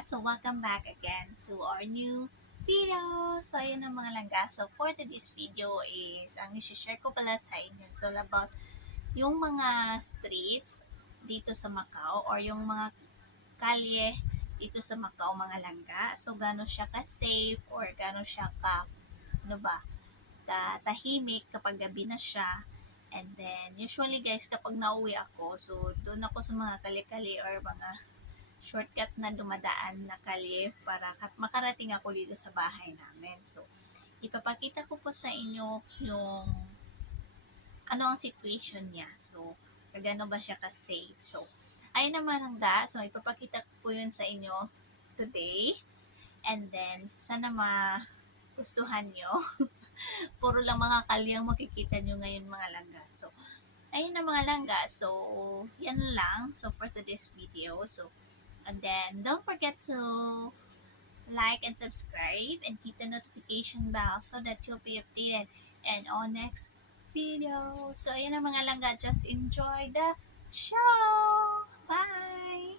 langga. So, welcome back again to our new video. So, ayun ang mga langga. So, for today's video is, ang isi-share ko pala sa inyo, it's all about yung mga streets dito sa Macau or yung mga kalye dito sa Macau, mga langga. So, gano'n siya ka-safe or gano'n siya ano ba, tahimik kapag gabi na siya. And then, usually guys, kapag nauwi ako, so doon ako sa mga kali-kali or mga shortcut na dumadaan na kalye para makarating ako dito sa bahay namin. So, ipapakita ko po sa inyo yung ano ang situation niya. So, gano ba siya ka-safe. So, ayun naman ang So, ipapakita ko po yun sa inyo today. And then, sana magustuhan nyo. Puro lang mga kalyang makikita nyo ngayon mga langga. So, ayun na mga langga. So, yan lang. So, for today's video. So, and then, don't forget to like and subscribe and hit the notification bell so that you'll be updated and on next video. So, ayun na mga langga. Just enjoy the show! Bye!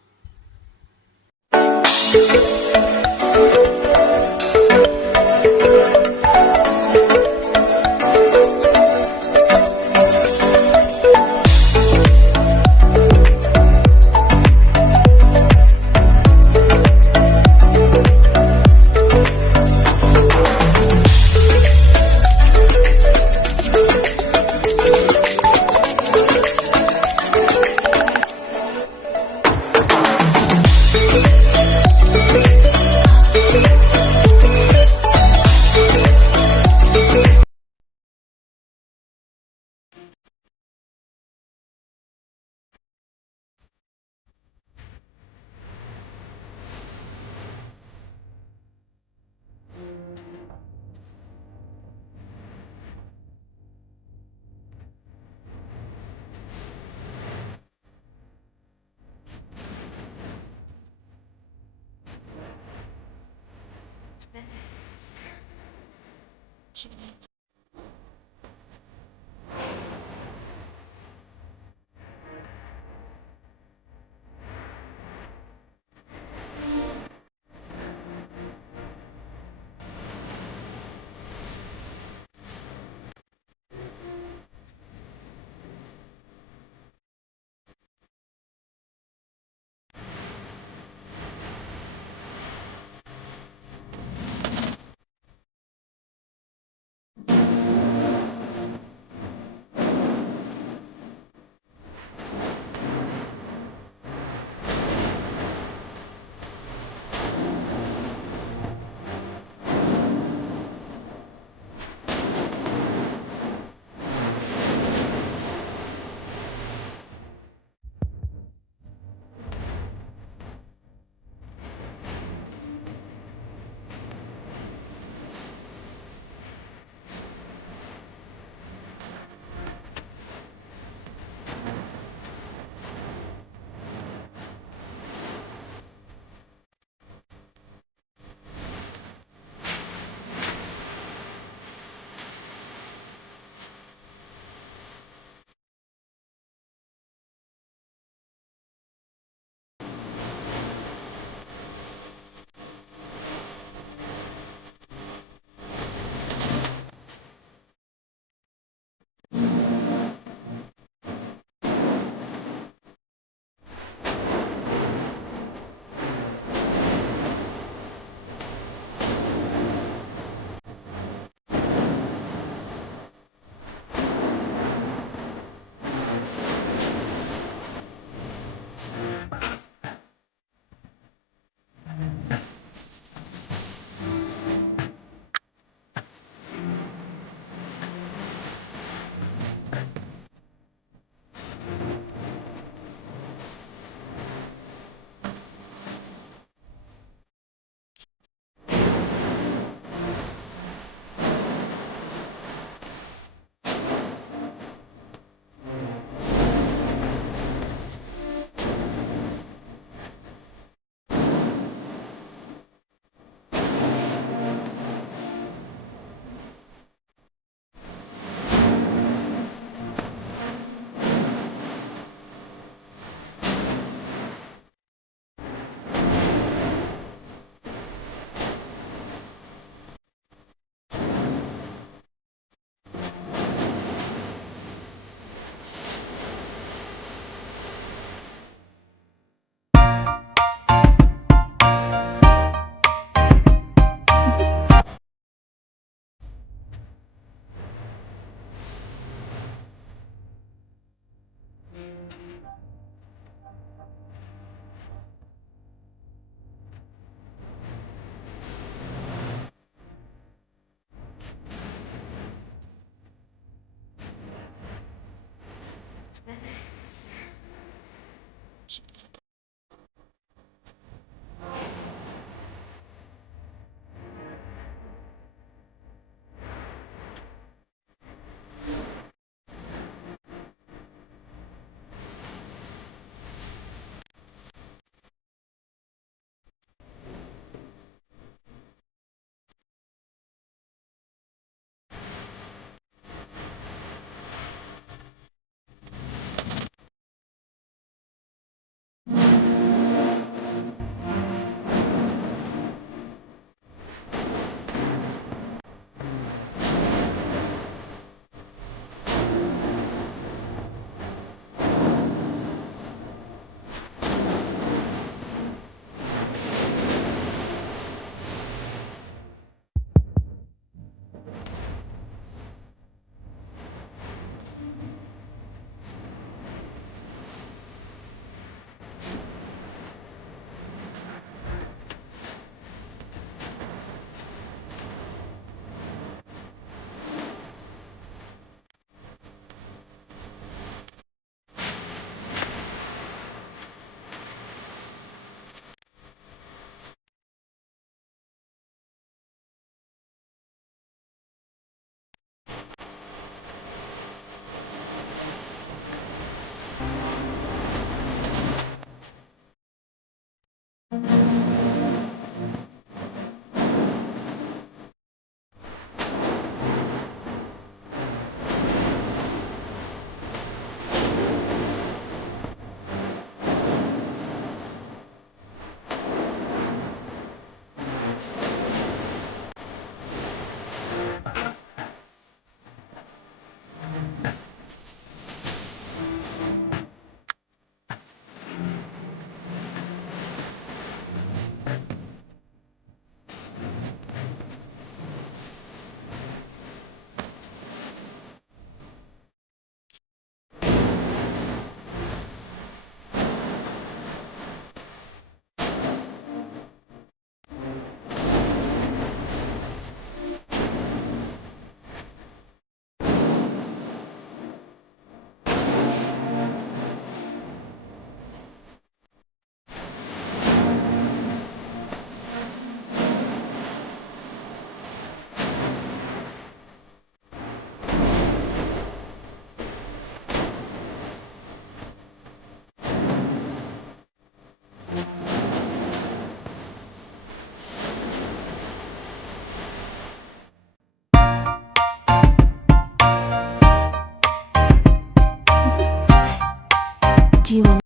Do you want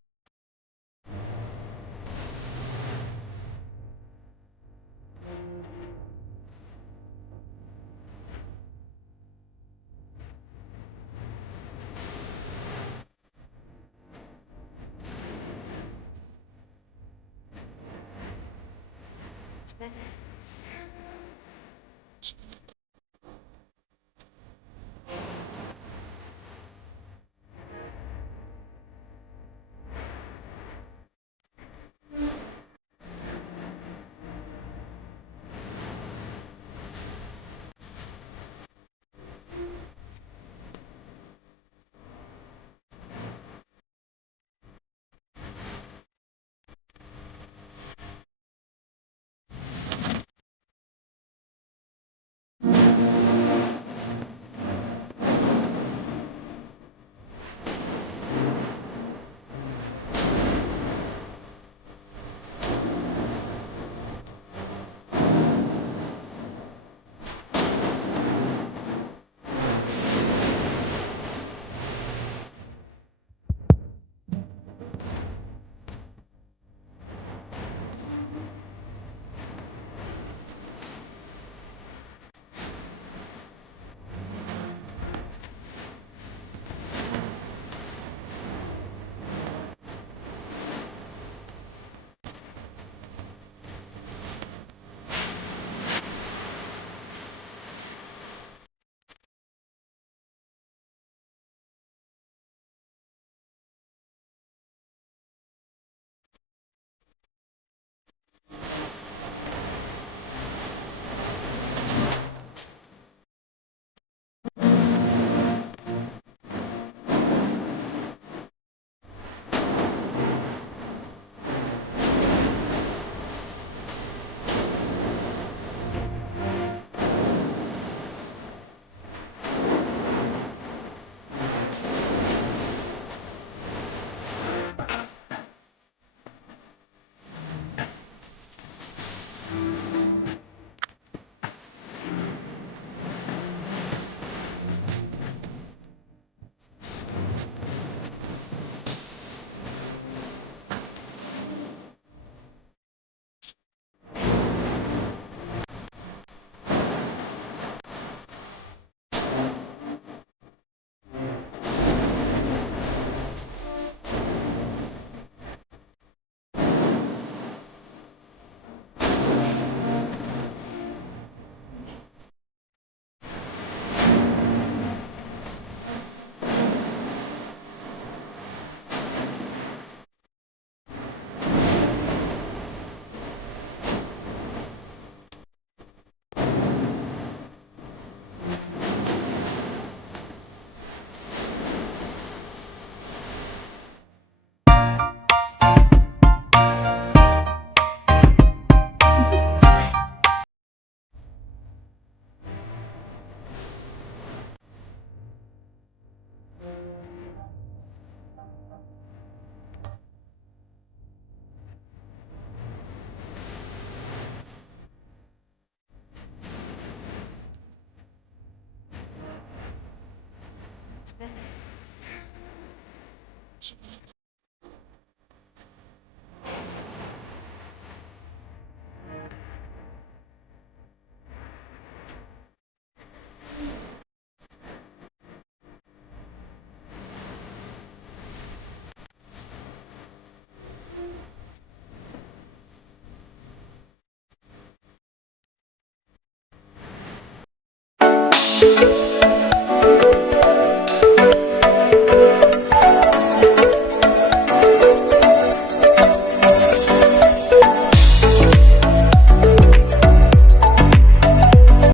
Actually,